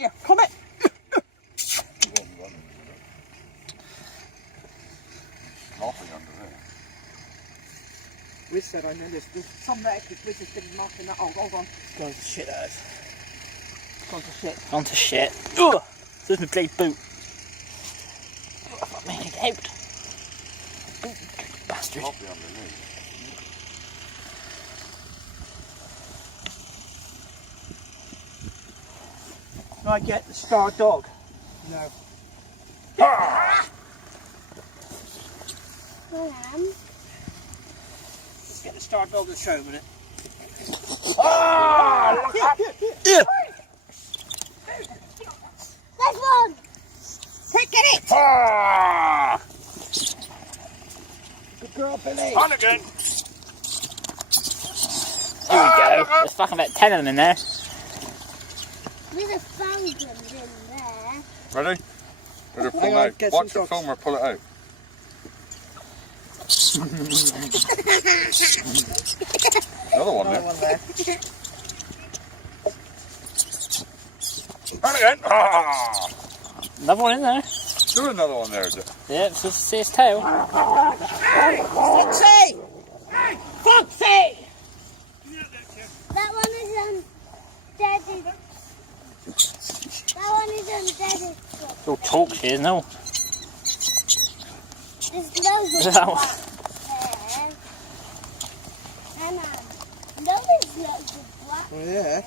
Here, come in. Nothing under there. Riz said I know there's some there because Riz has been marking that. Oh, hold on. It's going to shit out. It's gone to shit. On to shit. Ugh! There's my bloody boot. Oh, I'm making it out. Bastard. Nothing underneath. Can I get the star dog? No. Let's get the star dog and show him a minute. Ah! Yeah. There's one! Quick, get it! Ah! Good girl, Billy. On again. Here we go. There's fucking about 10 of them in there. There's 1,000 in there. Ready? Ready, pull Hang it on, out. get Watch some the film or pull it out. Another one Another there. one there. On again. Ah! Another one in there. Do another one there, is it? Yeah, it's just see its tail. Foxy! Foxy! That one is dead. That one is dead. It's all talk shit, isn't it? There's loads of That one. black there. And there's loads of black Oh, yeah. there.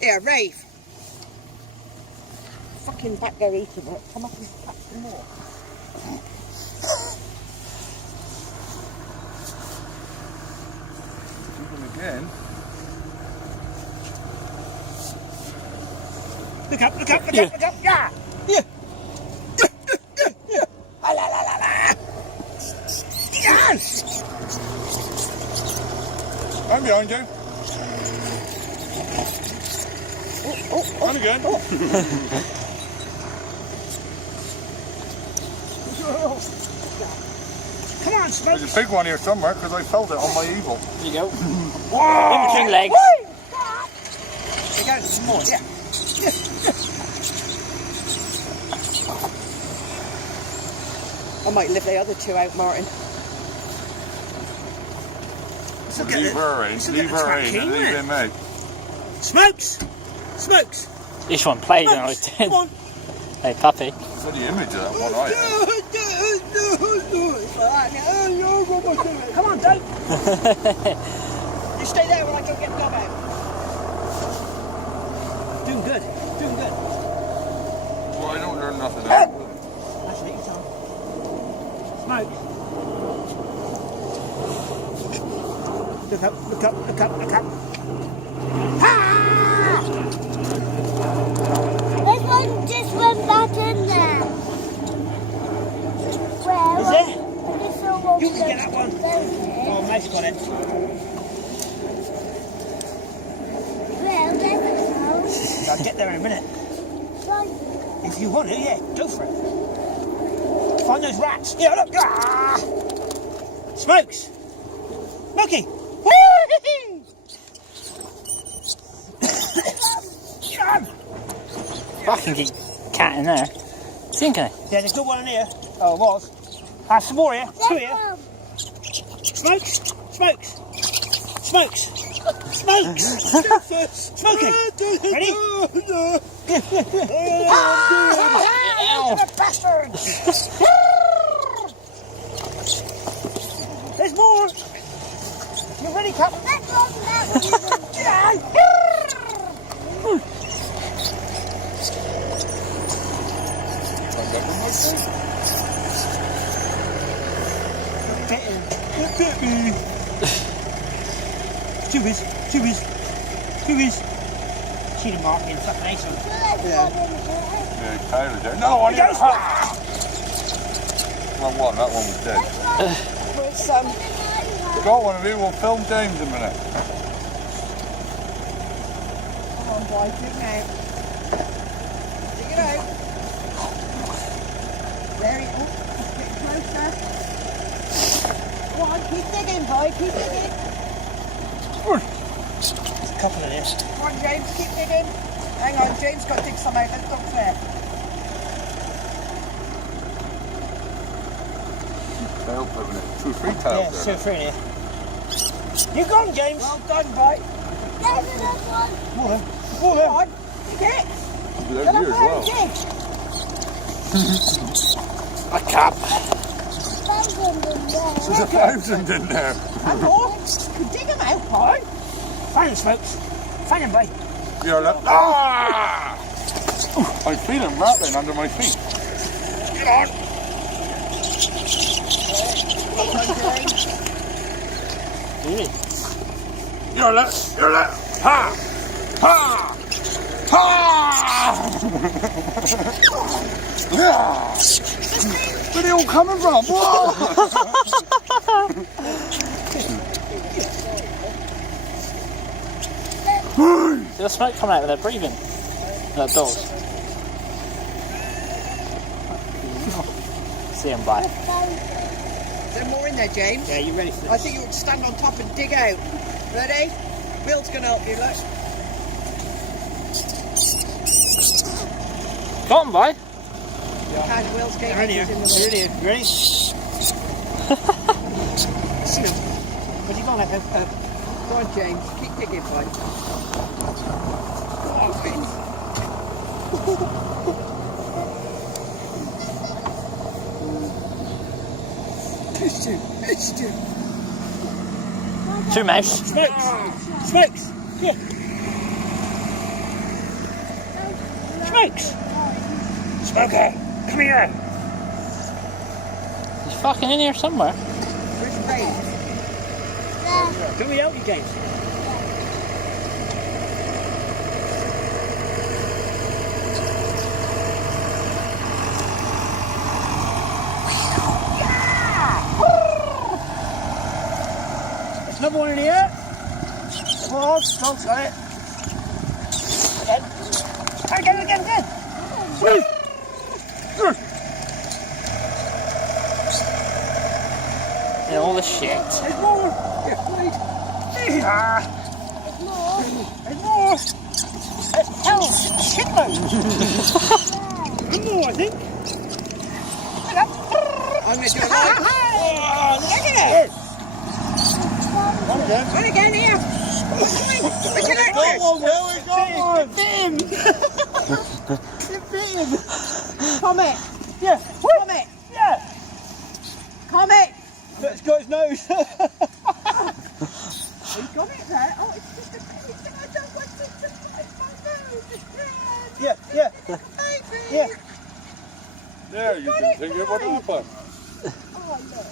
Here, Rafe. Fucking back there eating it. Come up and catch some more. Do them again. Look up, look up, look up, look up. Yeah! Yeah! La la la la la! Yes! I'm behind you. On again. Come on, Smoke. There's a big one here somewhere because I felt it on my evil. There you go. In between legs. There goes some more, yeah. I might lift the other two out, Martin. Leave her in, leave her in, and leave him out. Smokes! Smokes! This one played when I was 10. Come on! Hey, puppy. So the image of that one, right? Come on, don't! You stay there while I go get the dog out. Doing good, doing good. Well, I don't learn nothing out. That's it, it's on. Smoke. Look up, look up, look up, look up. Ah! There's one just went back in there. Where? Is there? I just saw one. You can get that one. Oh, nice got it. Well, there's a house. I'll get there in a minute. If you want to, yeah, go for it. Find those rats. Yeah, look. Ah! Smokes. Smokey. Fucking keep cat in there. Thinking it. Yeah, there's no one in here. Oh, it was. Some more here. Two here. Smokes. Smokes. Smokes. Smokes. Smoking. Ready? Ow. Bastard! There's more. You ready, Cap? Bit me. Chewies. See the mark in fucking ace on. Yeah, Tyler's there. Another one here. Ah! Well, one, that one was dead. We got one of you, we'll film James in a minute. Come on, boy, dig it out. Dig it out. Very good. Get closer. Go on, keep digging, boy, keep digging. There's a couple of this. Come on, James, keep digging. Hang on, James got to dig some out. Let's go there. Tail pulling it. 2 or 3 tails Yeah, there. 2 or 3 here. You gone, James? Well done, boy. There's another one. Come on, come on. Dig it. They're here as well. A cup. There's 1,000 in there. And more. You dig them out, boy. Find them, Smokes. Find them, boy. Yeah, look. Ah! I feel them rattling under my feet. Get on. You're look. Ha! Ha! Ha! Where are they all coming from? Whoa! There's the smoke coming out when they're breathing. No, dogs. See them by. Is there more in there, James? Yeah, you ready for this? I think you would stand on top and dig out. Ready? Will's going to help you, look. Got them, boy. And Will's getting in here. Ready? See them. What you got like go on, James. Keep digging, boy. It's you. 2 mouse. Smokes! Here! Smokes! Smoker! Come here! He's fucking in here somewhere. Where's James? Can we help you, James? There's another one in here. Come on, Smokes got it. Again. Yeah, all the shit. There's more. Here, please. There's more. There's shitloads. There's more, I think. I'm going to do it like... Oh, look at it. Run again here. Go on, Will. Go on. Bim. Come it. Yeah. Come it. Yeah. Come it. Let's go his nose. He's got it there. Oh, it's just a baby. I don't want it to bite my nose. It's red. Yeah. Baby. Yeah. There, you can think of what happened. Oh, look.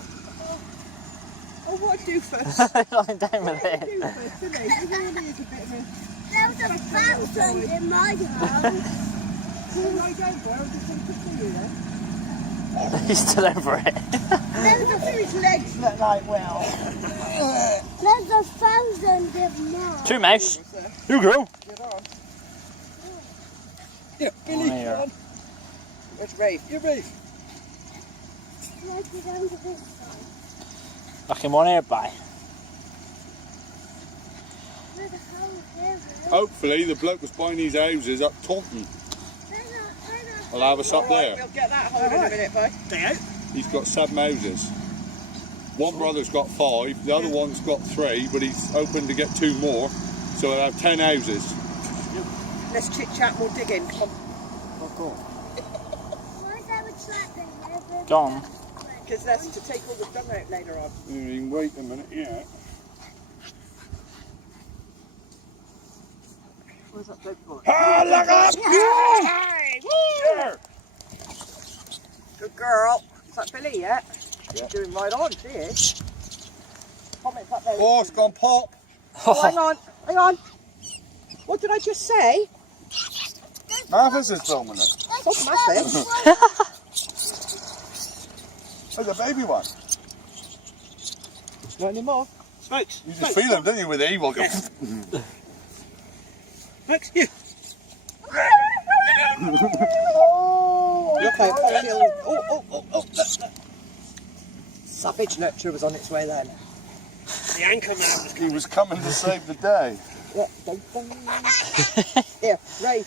Oh, what do first? Lying down with it. There's a fountain in my house. Lie down, boy. I'm just going to see you then. He's still over it. There's a few his legs look like, well. There's a fountain in mine. 2 mouse. You go. Get on. Yeah, Billy, Oh, yeah. get on. Where's Rafe? You're Rafe. Like it under this side. Fucking one here, bye. There's a hole here. Hopefully the bloke was buying these houses up Taunton. I'll have us up there. We'll get that hole in a minute, boy. There. He's got 7 houses. One brother's got 5, the other one's got 3, but he's hoping to get 2 more, so he'll have 10 houses. Let's chit chat more digging. Come on. Why is there a trap in there? Gone. Because that's to take all the dung out later on. You can wait a minute, yeah. Where's that baby boy? Ah, look up! Hey! Woo! Good girl. Is that Billy yet? She's doing right on, she is. Comments up there. Oh, it's gone pop. Oh, hang on. What did I just say? Martha's is filming it. What's my thing? There's a baby one. Not anymore. Smokes. You just feel him, don't you, with the evil? Smokes, here. Look how look. Savage nurture was on its way then. The anchor man. He was coming to save the day. Yeah, dun, dun. Here, Ray.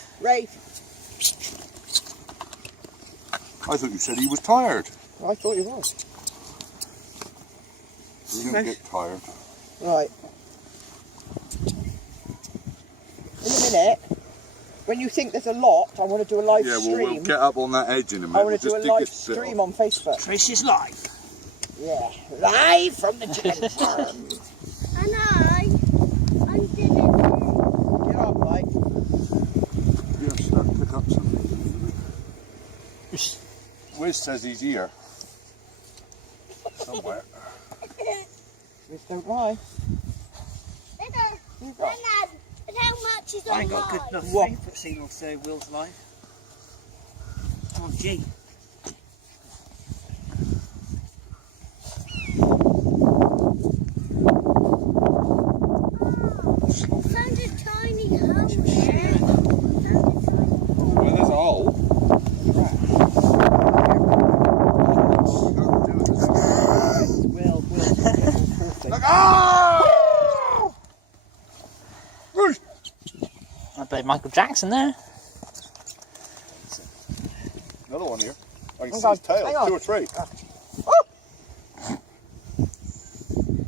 I thought you said he was tired. I thought he was. You don't get tired. Right. In a minute, when you think there's a lot, I want to do a live Yeah, well, stream. we'll get up on that edge in a minute. I want to do a We'll just dig live this bit stream off. on Facebook. Chris is live. Yeah, live from the chicken farm. And I'm doing it. Get on, Mike. Yes, that'll pick up something. Wiz says he's here. Somewhere. Just don't lie. But how much is I ain't got good enough What? faith for seeing all third wheels live. Oh, gee. Found a tiny house there. Well, there's a hole. Will. Look, ah! I bet Michael Jackson there. Another one here. I can Hang see on, his tail. hang on. 2 or 3.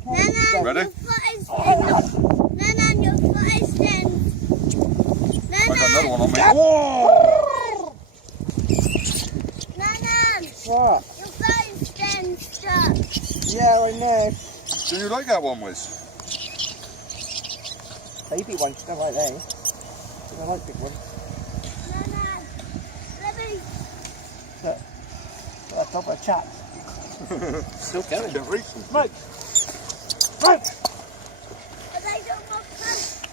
Nana, Ready? your foot is Nana, your foot is thin. I got another Nana, one on me. Whoa! Nana, What? your foot is thin stuck. Yeah, I know. Do you like that one, Wiz? Baby ones, don't like those. I like big ones. Nana, let me. That's top of a chat. Still going. Can't reach them. Smoke! Smoke! They don't move post.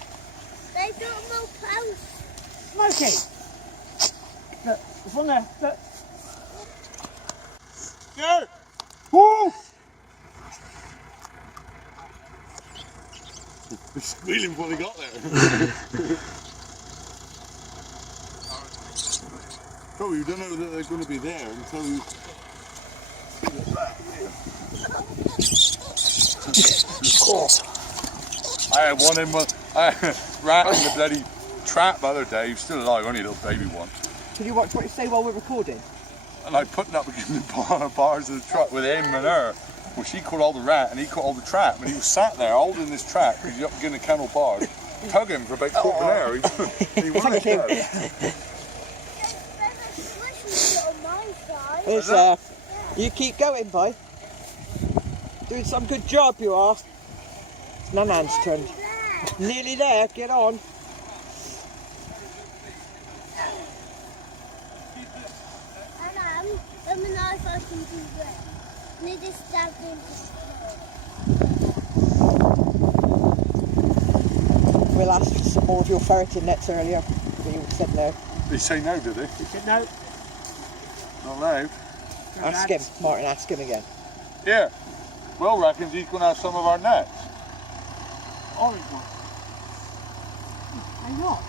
They don't move post. Smokey! Look, there's one there. Look. Go! Woo! They're squealing before they got there. Probably you don't know that they're going to be there until you. I had one in my rat in the bloody trap the other day. He was still alive, only a little baby one. Can you watch what you say while we're recording? And I putting up against the bars of the truck with him and her. Well, she caught all the rat and he caught all the trap. And he was sat there holding this trap because he's up against the kennel bars, tugging for about quarter of an hour. He wouldn't go. It's, you keep going, boy. Doing some good job, you are. Nanan's turn. Nearly there, get on. Let me know if I can do that. Need to stab him. We'll ask for some more of your ferreting nets earlier, but you said no. Did he say no, did he? He said no. Not allowed. Ask him, Martin, ask him again. Yeah. Will reckons he's going to have some of our nets. Orange one. Why not?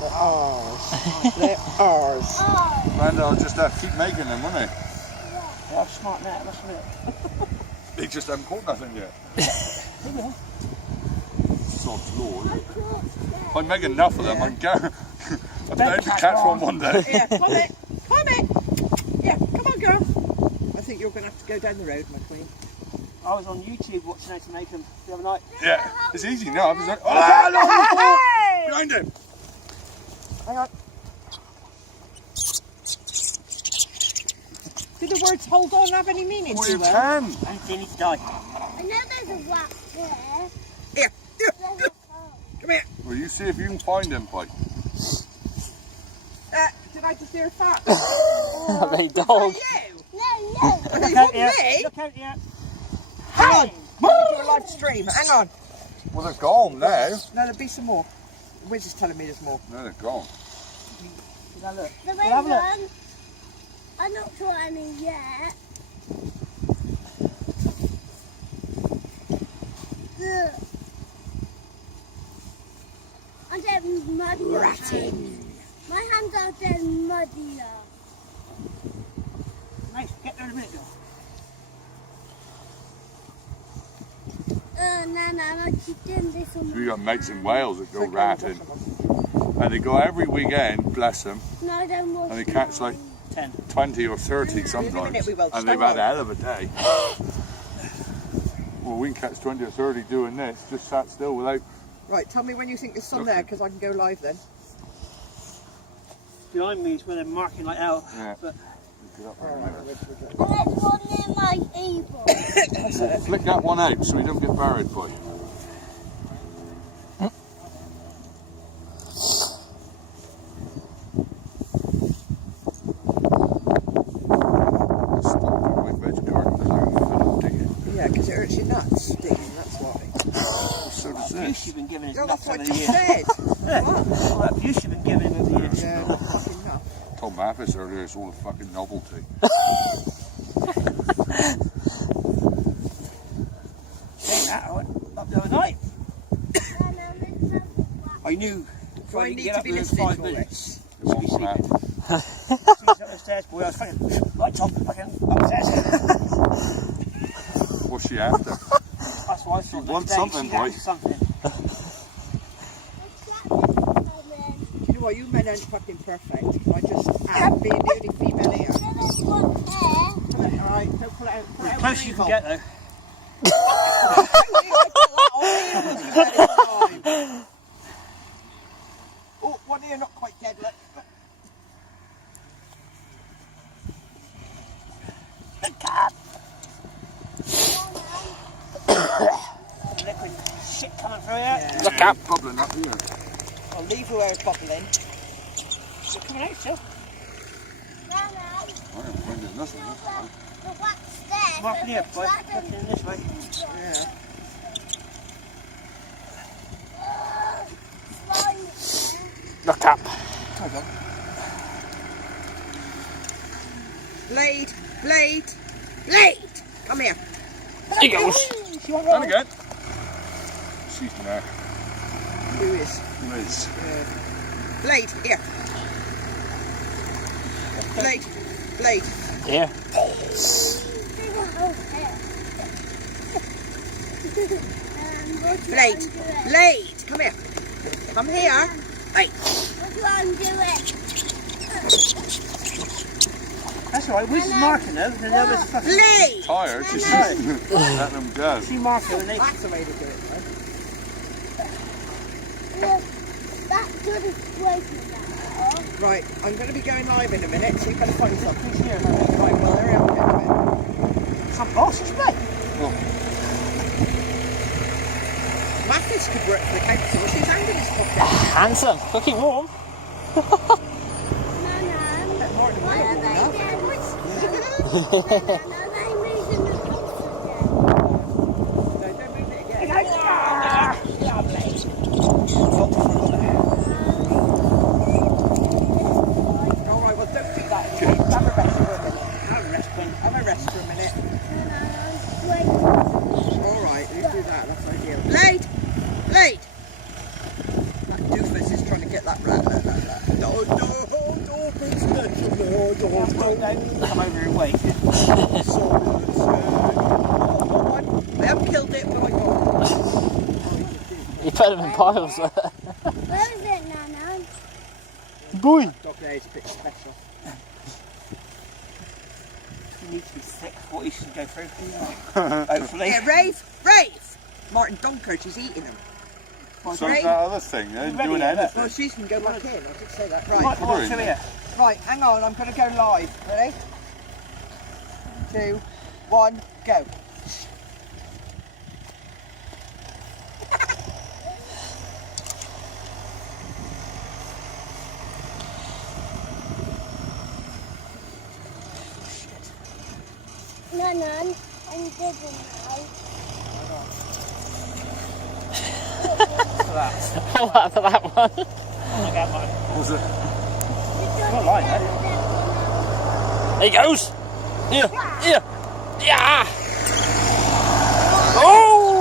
They're ours. They're ours. Oh, And I'll just have to keep making them, won't he? Yeah, smart net, must admit. They just haven't caught nothing yet. They will. Sod's law. I caught If I make enough of them, I can go. I'll Bet be able to catch catch one. one day. Yeah, come it. Yeah, come on, girl. I think you're going to have to go down the road, my queen. I was on YouTube watching how to make them the other night. Yeah, it's easy now. Oh, Hey! behind him. Hang on. Do the words hold on have any meaning Well, to you them? can. And they need to die. I know there's a wax there. Here, There's a hole. come here. Well, you see if you can find him, Pike. Did I just hear a fart? They dog. You? No, no. It Look out wasn't here. me. Look out here. Hang on. We'll do a live stream. Hang on. Well, they're gone now. No, there'll be some more. Wiz is telling me there's more. No, they're gone. Now look. The We'll have a look. one. I'm not caught any yet. Ugh. I'm getting muddy. My hands are getting muddier. Nice, get there in a minute, girl. I keep doing this on We got mates in Wales that go ratting. And they go every weekend, bless them, No, I don't want and they catch like 20 or 30 sometimes. And they've had a hell of a day. Well, we can catch 20 or 30 doing this, just sat still without... Right, tell me when you think there's some there, because I can go live then. Behind me is where they're marking like hell. Yeah. But There's one near my table. Flick that one out so we don't get buried, boy. Yeah, because it hurts your nuts digging, that's why. So does the abuse this. you've been giving his Yeah, nuts that's over what the you years. said. What? All that abuse you've been giving him over the years. Yeah, not fucking enough. Told Mathis earlier it's all a fucking novelty. Saying that, I went up the other night. I knew if Do I I didn't need get to up be within listening 5 for minutes, It won't happen. she's up the stairs, boy, I was fucking right top fucking upstairs. What's she after? That's why I thought Want that something, she's boy. after something. You know what, you men aren't fucking perfect. I just am being the only female here. Alright, don't pull it out. Pull it out. Close you can get though. Oh, one ear not quite dead, look. Liquid shit coming through here. Look up. Bubbling up here. I'll leave her where it's bubbling. Is it coming out still? I haven't finding nothing. Marking here, boy. Marking this way. Yeah. Look up. Blade, Blade, Blade! Come here. He goes. And again. She's there. Who is? Liz. Blade, here. Blade, Blade. Here. Blade, Blade, come here. Come here. Hey. What do I do it? That's alright, Wiz is marking though. The others fucking. Blade! Tired, she's letting them go. She marked her and they. That's the way to do it, though. That doesn't work with that. Right, I'm going to be going live in a minute, so you've got to find something. Who's here? Right, well, hurry up a bit. Some boss, isn't it? Mathis could work for the council. She's hand in his pocket. Handsome. Looking warm. Why are they there? Are they moving the house No, don't move it again. All right, well, don't do that again. Have a rest for a minute. Have a rest for a minute. All right, you do that. That's ideal. Blade! Blade! That doofus is trying to get that rat. Come over and wait. I haven't killed it, but I got You put them in piles. Where is it, Nana? Boy. it. Dog there is a bit special. You need to be thick for what you should go through. Hopefully. Yeah, Rave! Rave! Martin Dunkirk is eating them. So that other thing, they ain't Ready doing yet? anything. Well, she can go back in. I did say that. Right, Right, come on, show me it. right. Hang on. I'm going to go live. Ready? 2, 1, go. Nana, I'm digging now. What for that one? I got mine. What was it? Not lying, eh? There he goes. Here. Here. Yeah. Oh.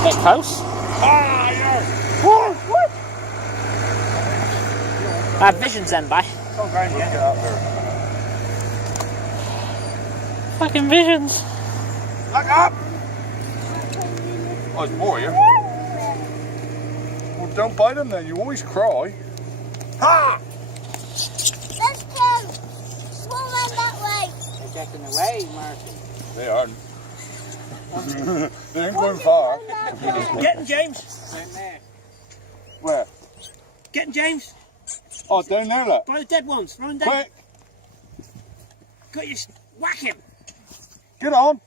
A bit close. I have visions then, bye. Don't grind Get yet. out there. Fucking visions. Back up! Oh, there's more here. Well, don't bite them then, you always cry. Ha! Let's go. Swim around that way. They're getting away, Martin. They aren't. They ain't going far. That way. Get him, James. Down there. Where? Get him, James. Oh, down there, look. By the dead ones. Run down. Quick! Got you. Whack him. Get on!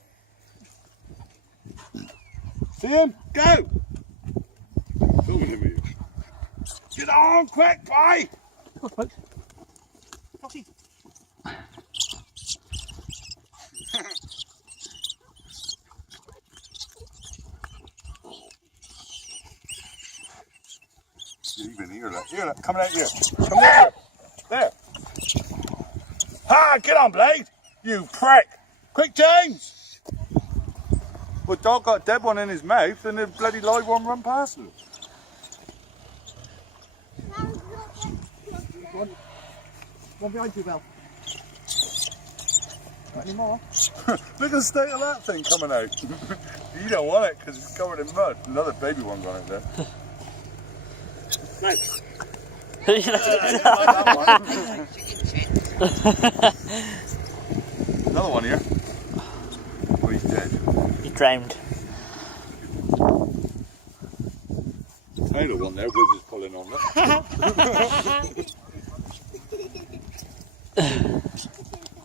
See him? Go! Filming him here. Get on, quick, bye! Come on, folks. Foxy. Even here, look. Here, look. Coming out here. Coming out here. There. Ha! Get on, Blade! You prick! Quick, James! Well, dog got a dead one in his mouth and the bloody live one run past him. One behind you, Belle. Got any more? Look at the state of that thing coming out. You don't want it because it's covered in mud. Another baby one got it there. No. Another one here. Oh, he's dead. He drowned. I don't want there, Wiz is pulling on it.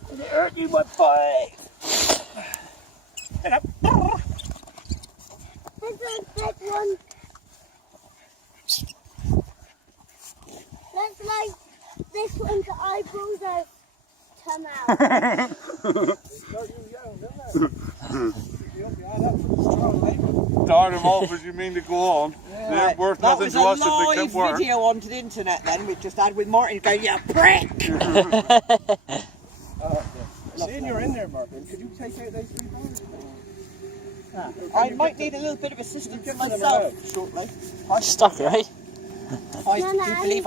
Did it hurt you, my boy? Get up. There's a dead one. Looks like this one's eyeballs have come out. Start him off as you mean to go on. They're worth That nothing was to a us if they live can't work. video onto the internet then we just had with Martin going, "You prick!" Seeing you're in there, Martin, could you take out those 3 bars? I might need a little bit of assistance myself shortly. I'm stuck, right? I No, do no. believe